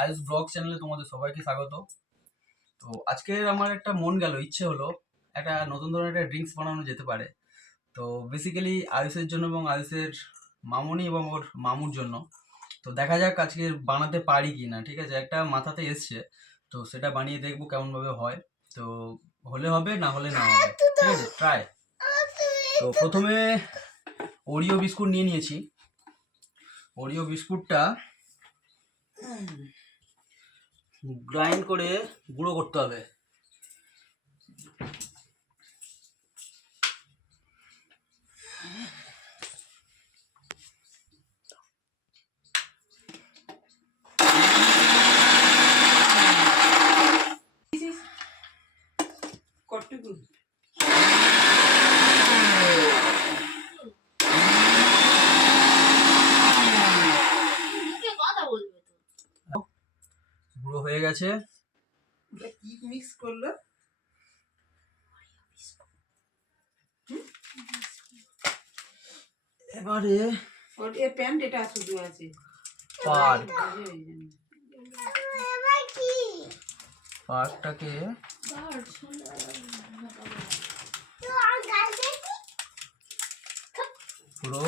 Ayush blog চ্যানেলে তোমাদের সবাইকে স্বাগত। তো আজকের আমার একটা মন গেল, ইচ্ছে হলো একটা নতুন ধরনের একটা ড্রিঙ্কস বানানো যেতে পারে। তো বেসিক্যালি আয়ুষের জন্য এবং আয়ুষের মামুনি এবং ওর মামুর জন্য। তো দেখা যাক আজকে বানাতে পারি কি না। ঠিক আছে, একটা মাথাতে এসছে, তো সেটা বানিয়ে দেখবো কেমনভাবে হয়। তো হলে হবে, না হলে না হবে। ঠিক আছে, ট্রাই। তো প্রথমে ওরিও বিস্কুট নিয়ে নিয়েছি। ওরিও বিস্কুটটা গ্রাইন্ড করে গুঁড়ো করতে হবে। গুঁড়ো হয়ে গেছে। কি মিক্স করলো? এবারে ওর এই প্যান্ট এটা শুধু আছে পার্কটাকে পুরো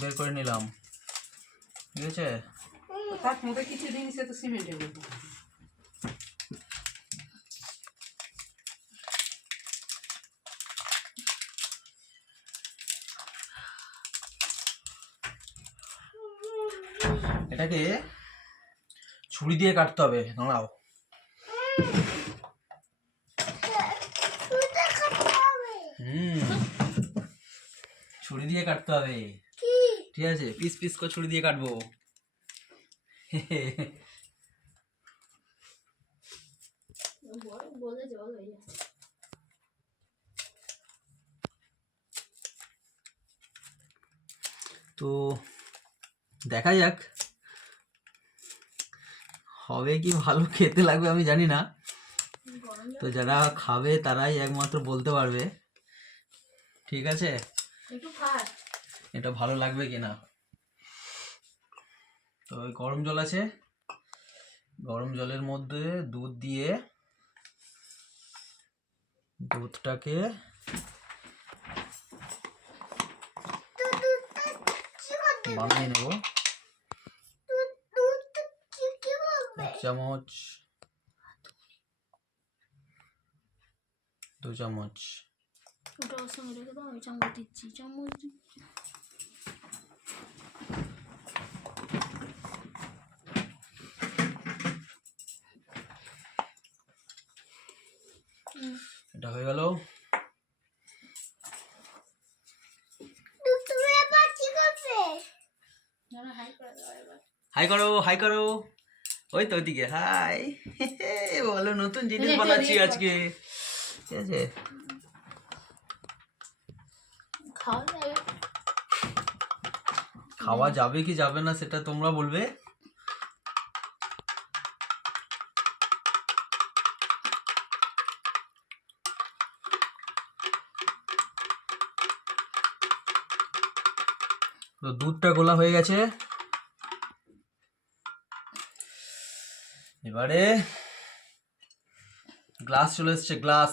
বের করে নিলাম। ঠিক আছে, তার মধ্যে কিছু জিনিস তো সিমেন্টের মতো। এটাকে ছুরি দিয়ে কাটতে হবে। দাঁড়াও, ছুরি দিয়ে কাটতে হবে। ঠিক আছে, পিস পিস করে ছুরি দিয়ে কাটবো। তো দেখা যাক হবে কি, ভালো খেতে লাগবে আমি জানি না। তো যারা খাবে তারাই একমাত্র বলতে পারবে। ঠিক আছে, এটা ভালো লাগবে কিনা। তো গরম জল আছে, গরম জলের মধ্যে দুধ দিয়ে দুধটাকে বানিয়ে নেব। 1 চামচ, 2 চামচ। ওটা ওর সঙ্গে রেখে দাও, আমি চামচ দিচ্ছি। এটা হয়ে গেল। হাই করো, হাই করো। ওই তো ওদিকে হাই। বলো, নতুন জিনিস বানাচ্ছি আজকে। ঠিক আছে, খাওয়া যাবে কি যাবে না সেটা তোমরা বলবে। তো দুধটা গোলা হয়ে গেছে। এবারে গ্লাস চলে এসছে, গ্লাস,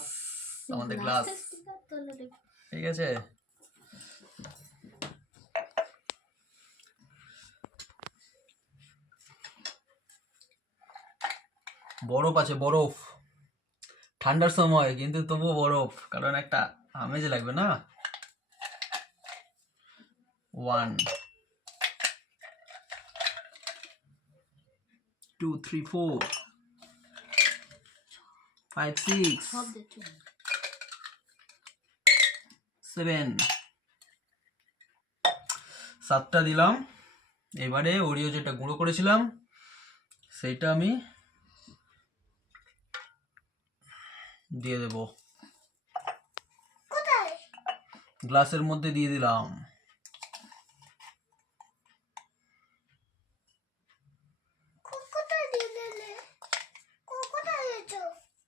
আমাদের গ্লাস। ঠিক আছে, বরফ আছে, বরফ। ঠান্ডার সময় কিন্তু তবুও বরফ, কারণ একটা আমেজ লাগবে না। 1 2 3 4 5 6 7 7টা দিলাম। এবারে ওরিও যেটা গুঁড়ো করেছিলাম সেইটা আমি দিয়ে দেব, গ্লাসের মধ্যে দিয়ে দিলাম।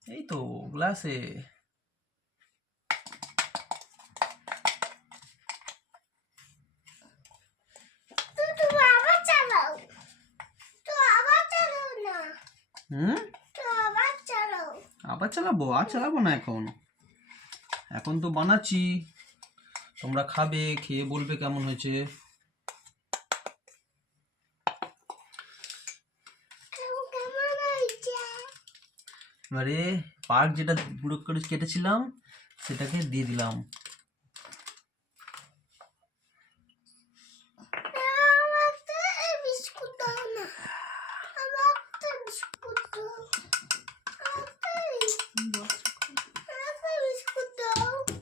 এই তো গ্লাসে। হুম, আবার চালাবো? আর চালাবো না এখন, এখন তো বানাচ্ছি, তোমরা খাবে, খেয়ে বলবে কেমন হয়েছে। এবারে পার্ক যেটা গুঁড়ো করে কেটেছিলাম সেটাকে দিয়ে দিলাম।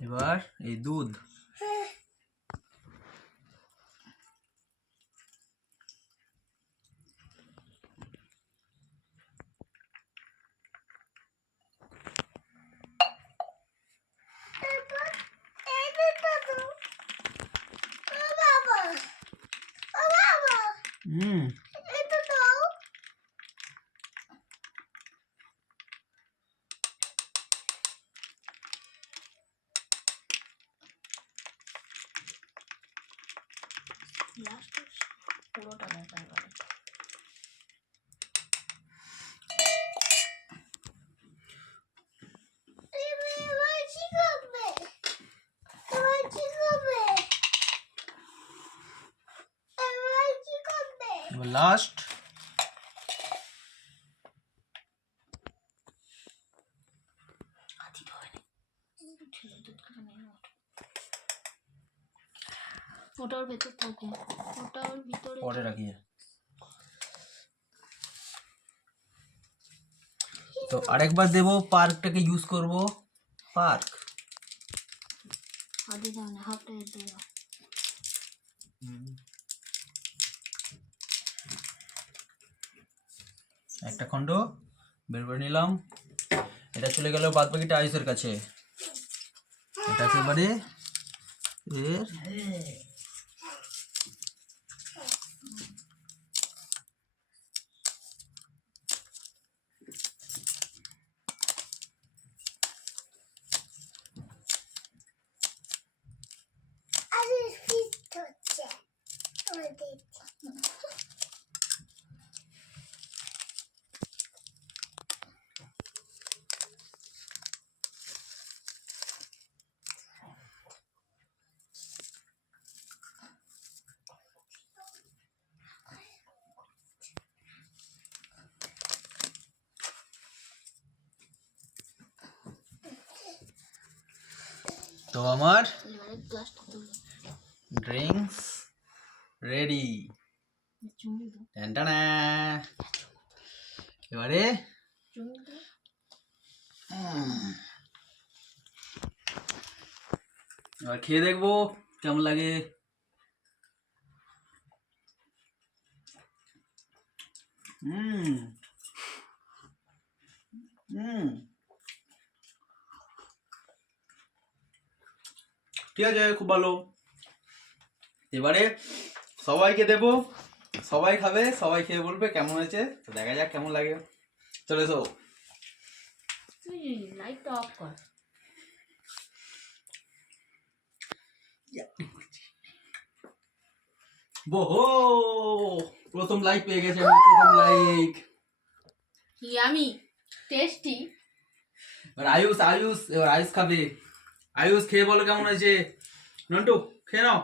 এবার এই দুধ, হুম, লাস্ট পুরোটা দেখা গেল। এবার লাস্ট ওটা ওর ভেতর থাকে, ওটা ওর ভিতরে পরে রাখি। তো আরেকবার দেবো, পার্কটাকে ইউজ করব। পার্ক আগে যাও না, হাফটা এসে যাও। একটা খণ্ড বের করে নিলাম, এটা চলে গেল বাদ বাকিটা আয়ুষের কাছে। এটা একেবারে এর তো আমার এবারে গ্লাসটা তুলে ড্রিঙ্কস রেডি। চুমুক দাও, টানটানা। এবারে চুমুক দাও। এবার খেয়ে দেখবো কেমন লাগে। হুম হুম, ঠিক আছে, খুব ভালো। এবারে সবাইকে দেবো, সবাই খাবে, সবাই খেয়ে বলবে কেমন হয়েছে। তো দেখা যাক কেমন লাগে। চলে এসো। তুই লাইটটা অফ কর। ওহো, প্রথম লাইক পেয়ে গেছে, প্রথম লাইক। Yummy tasty. এবার আয়ুষ, এবার আয়ুষ খাবে। আয়ুষ খেয়ে বলো কেমন হয়েছে। নন্টু খেয়ে নাও।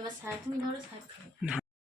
এবার সাইড, তুমি ধরো সাইড খাও।